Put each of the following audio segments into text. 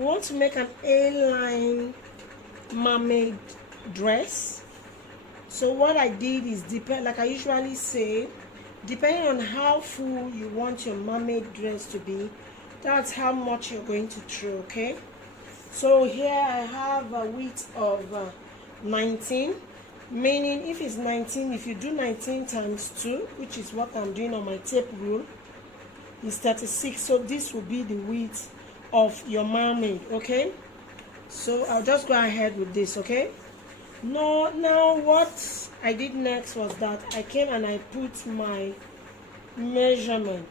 We want to make an A-line mermaid dress. So what I did is, like I usually say, depending on how full you want your mermaid dress to be, that's how much you're going to throw. Okay, so here I have a width of 19, meaning if it's 19, if you do 19 times 2, which is what I'm doing on my tape rule, is 36. So this will be the width of your mermaid. Okay, so I'll just go ahead with this. Okay, now what I did next was that I came and I put my measurement.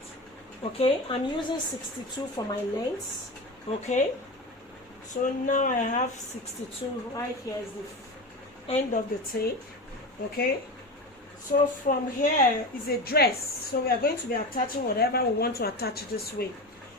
Okay, I'm using 62 for my length. Okay, so now I have 62 right here is the end of the tape. Okay, so from here is a dress, so we are going to be attaching whatever we want to attach this way.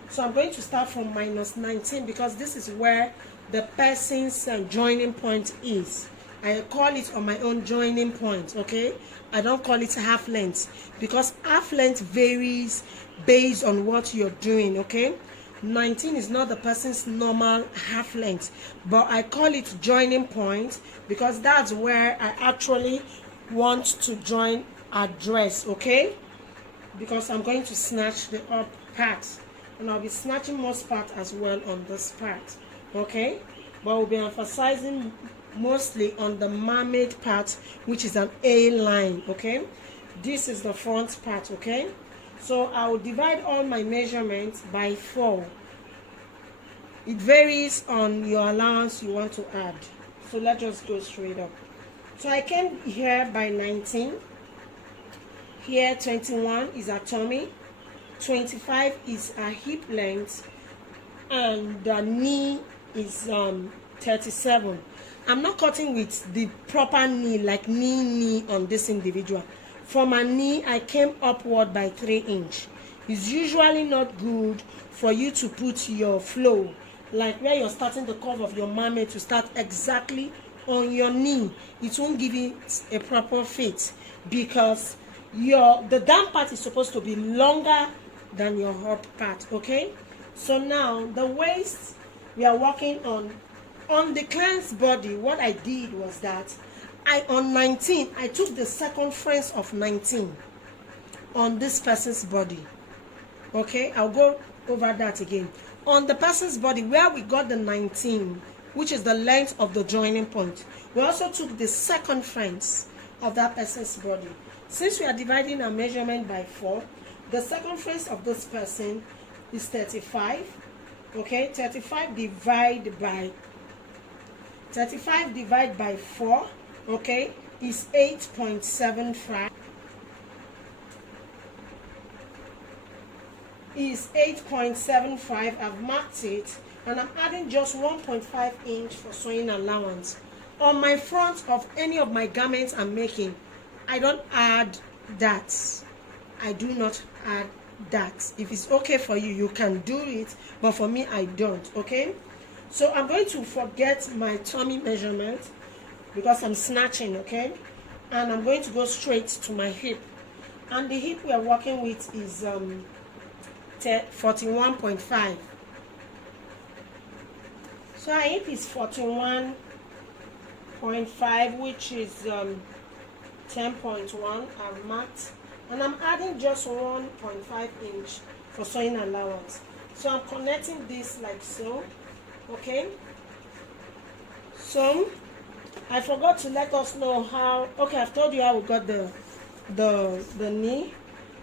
So I'm going to start from minus 19 because this is where the person's joining point is. I call it on my own joining point. Okay, I don't call it half length because half length varies based on what you're doing. Okay, 19 is not the person's normal half length, but I call it joining point because that's where I actually want to join a dress. Okay, because I'm going to snatch the up part and I'll be snatching most part as well on this part. Okay, but we'll be emphasizing mostly on the mermaid part, which is an A line. Okay, this is the front part. Okay, so I will divide all my measurements by 4. It varies on your allowance you want to add. So let's just go straight up. So I came here by 19. Here 21 is a tummy, 25 is a hip length, and the knee is 37. I'm not cutting with the proper knee, like knee on this individual. For my knee, I came upward by 3 inches. It's usually not good for you to put your flow, like where you're starting the curve of your mermaid, to start exactly on your knee. It won't give it a proper fit because the down part is supposed to be longer than your up part. Okay, so now the waist we are working on the client's body. What I did was that on 19 I took the circumference of 19 on this person's body. Okay, I'll go over that again. On the person's body where we got the 19, which is the length of the joining point, we also took the circumference of that person's body. Since we are dividing our measurement by 4, the circumference of this person is 35. Okay, 35 divided by 4, okay, is 8.75. Is 8.75. I've marked it, and I'm adding just 1.5 inch for sewing allowance. On my front of any of my garments I'm making, I don't add that. I do not add that. If it's okay for you, you can do it, but for me, I don't. Okay, so I'm going to forget my tummy measurement because I'm snatching. Okay, and I'm going to go straight to my hip, and the hip we are working with is 41.5. So our hip is 41.5, which is 10.1. I've marked, and I'm adding just 1.5 inch for sewing allowance. So I'm connecting this like so. Okay, so I forgot to let us know how. Okay, I've told you how we got the knee.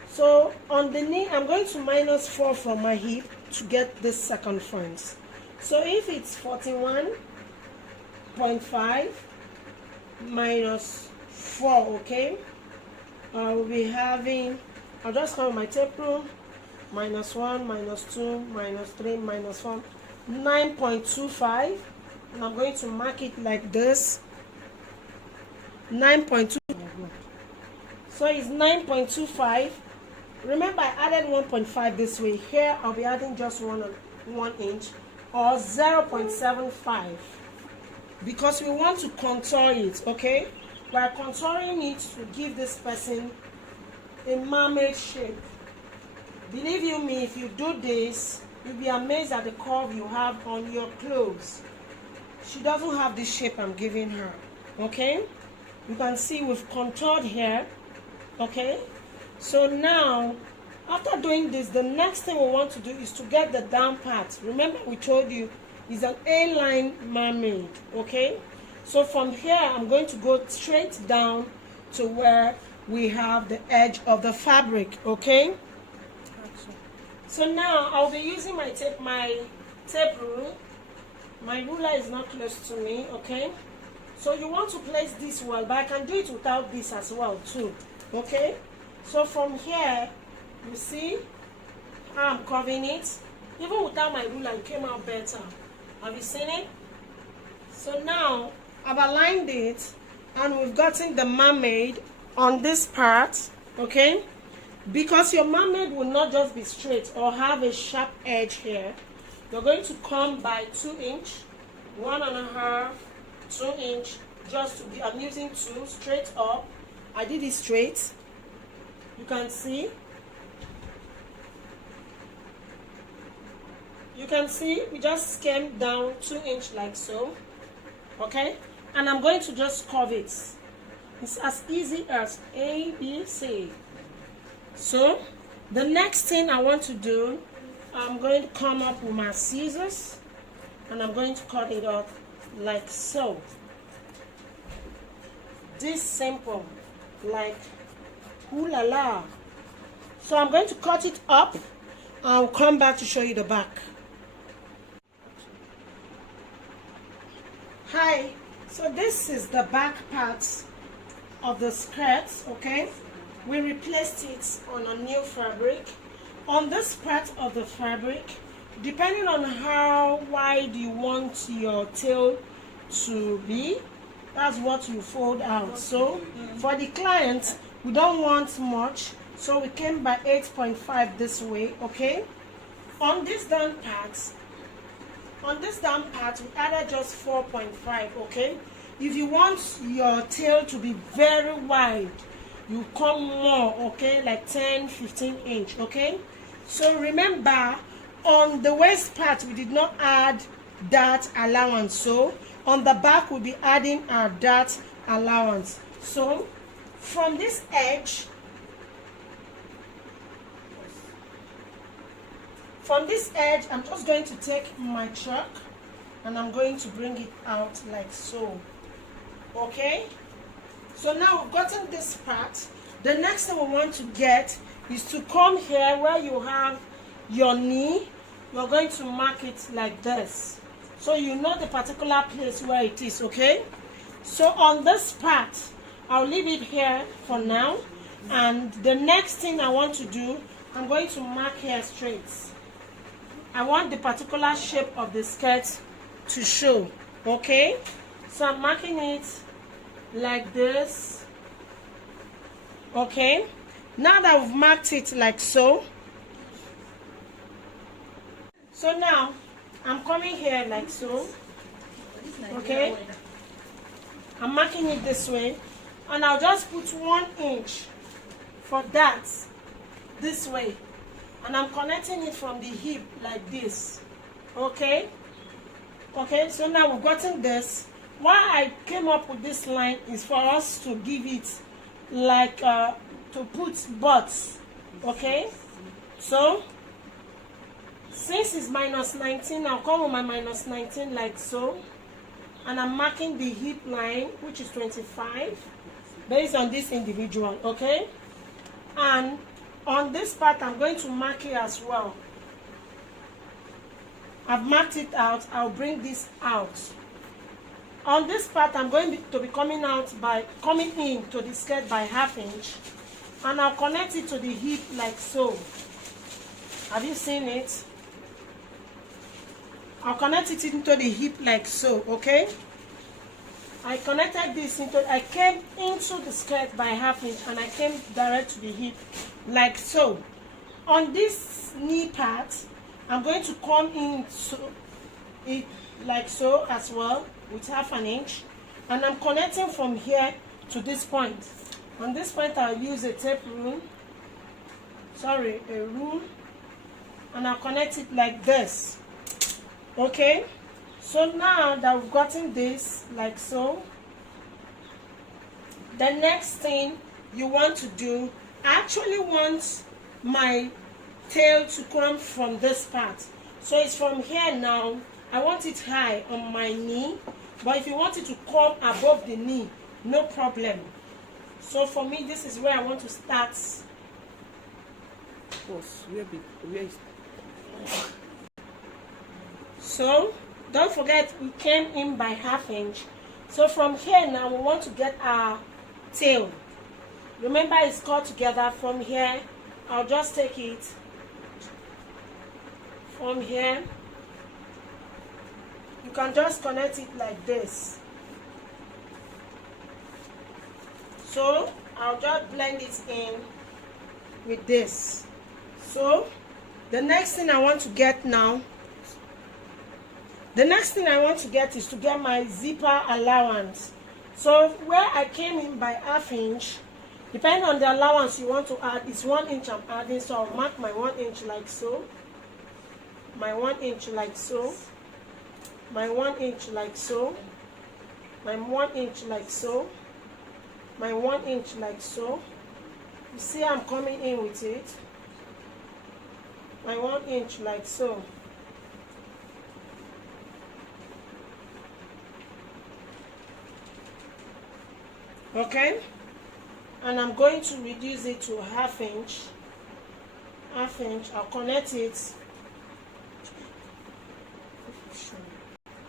So on the knee, I'm going to minus 4 from my hip to get this circumference. So if it's 41.5 minus 4, okay, I will be having, I'll just count my tape rule, minus 1, minus 2, minus 3, minus 4, 9.25, and I'm going to mark it like this, 9.2. So it's 9.25. Remember, I added 1.5 this way. Here, I'll be adding just 1 inch or 0.75 because we want to contour it. Okay, we're contouring it to give this person a mermaid shape. Believe you me, if you do this, You'll be amazed at the curve you have on your clothes. She doesn't have the shape I'm giving her. Okay, you can see we've contoured here. Okay, so now after doing this, the next thing we want to do is to get the down part. Remember we told you it's an A-line mermaid. Okay, so from here I'm going to go straight down to where we have the edge of the fabric. Okay, so now I'll be using my tape rule. My ruler is not close to me. Okay, so you want to place this well, but I can do it without this as well too. Okay, so from here you see how I'm curving it. Even without my ruler it came out better. Have you seen it? So now I've aligned it and we've gotten the mermaid on this part. Okay, because your mermaid will not just be straight or have a sharp edge here. You're going to come by 2 inch, 1.5, 2 inch, just to be, I'm using 2 straight up. I did it straight. You can see. You can see we just came down 2 inch like so. Okay, and I'm going to just curve it. It's as easy as A, B, C. So the next thing I want to do, I'm going to come up with my scissors and I'm going to cut it off like so. This simple, like ooh la la. So I'm going to cut it up. I'll come back to show you the back. Hi, so this is the back part of the skirt. Okay, we replaced it on a new fabric. On this part of the fabric, depending on how wide you want your tail to be, that's what you fold out. So for the client, we don't want much, so we came by 8.5 this way. Okay, on this down part we added just 4.5. okay, if you want your tail to be very wide, you come more, okay, like 10-15 inch. Okay, so remember on the waist part we did not add that allowance, so on the back we'll be adding our dart allowance. So from this edge, I'm just going to take my chalk and I'm going to bring it out like so. Okay, so now we've gotten this part. The next thing we want to get is to come here where you have your knee. You're going to mark it like this, so you know the particular place where it is. Okay, so on this part I'll leave it here for now, and the next thing I want to do, I'm going to mark here straight. I want the particular shape of the skirt to show. Okay, so I'm marking it like this. Okay, now that we've marked it like so, now I'm coming here like so. Okay, I'm marking it this way, and I'll just put 1 inch for that this way, and I'm connecting it from the hip like this. Okay, so now we've gotten this. Why I came up with this line is for us to give it like to put butts. Okay, so since it's -19, I'll come with my -19 like so, and I'm marking the hip line, which is 25 based on this individual. Okay, and on this part I'm going to mark it as well. I've marked it out. I'll bring this out. On this part I'm going to be coming in to the skirt by 1/2 inch, and I'll connect it to the hip like so. Have you seen it? I'll connect it into the hip like so. Okay, I connected this I came into the skirt by 1/2 inch and I came direct to the hip like so. On this knee part I'm going to come into it like so as well with 1/2 inch, and I'm connecting from here to this point. On this point I'll use a tape rule, a rule, and I'll connect it like this. Okay, so now that we've gotten this like so, the next thing you want to do, I actually want my tail to come from this part, so it's from here. Now I want it high on my knee, but if you want it to come above the knee, no problem. So for me, this is where I want to start. So don't forget we came in by 1/2 inch. So from here now we want to get our tail. Remember, it's cut together. From here I'll just take it from here. You can just connect it like this. So I'll just blend it in with this. So the next thing I want to get now, is to get my zipper allowance. So where I came in by 1/2 inch, depending on the allowance you want to add, it's 1 inch I'm adding. So I'll mark my 1 inch like so, my 1 inch like so, my 1 inch like so, my 1 inch like so, my 1 inch like so. You see I'm coming in with it, my 1 inch like so. Okay, and I'm going to reduce it to 1/2 inch. 1/2 inch, I'll connect it.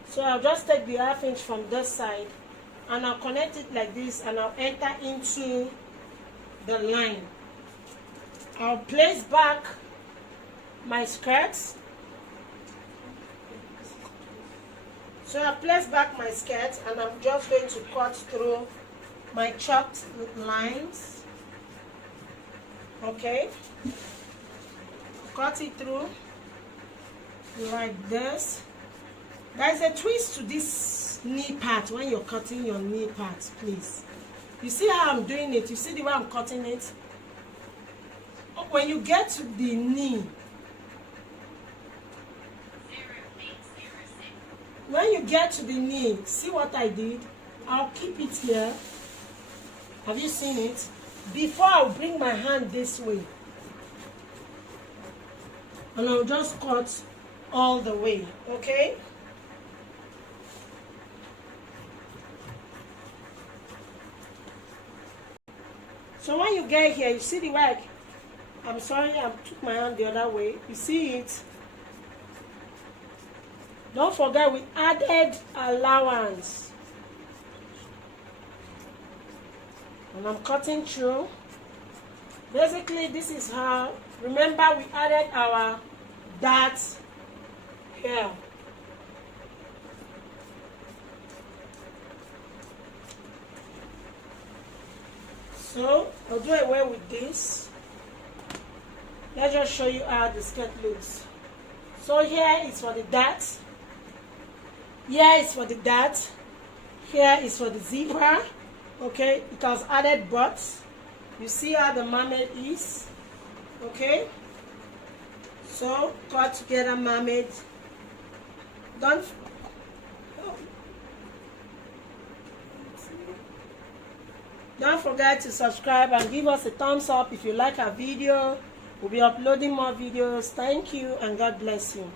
So I'll just take the 1/2 inch from this side and I'll connect it like this, and I'll enter into the line. I'll place back my skirts. So I'll place back my skirt, and I'm just going to cut through my chopped lines. Okay, cut it through like this. There's a twist to this knee part when you're cutting your knee part, please. You see how I'm doing it? You see the way I'm cutting it? When you get to the knee, see what I did? I'll keep it here. Have you seen it? Before, I'll bring my hand this way, and I'll just cut all the way. Okay, so when you get here, you see the way I'm sorry, I took my hand the other way. You see it? Don't forget we added allowance. And I'm cutting through. Basically, this is how, remember we added our dart here. So I'll do away with this. Let's just show you how the skirt looks. So here is for the dart. Here is for the dart. Here is for the zebra. Okay, it has added butts. You see how the mermaid is. Okay, so cut together mermaid. Don't forget to subscribe and give us a thumbs up if you like our video. We'll be uploading more videos. Thank you and God bless you.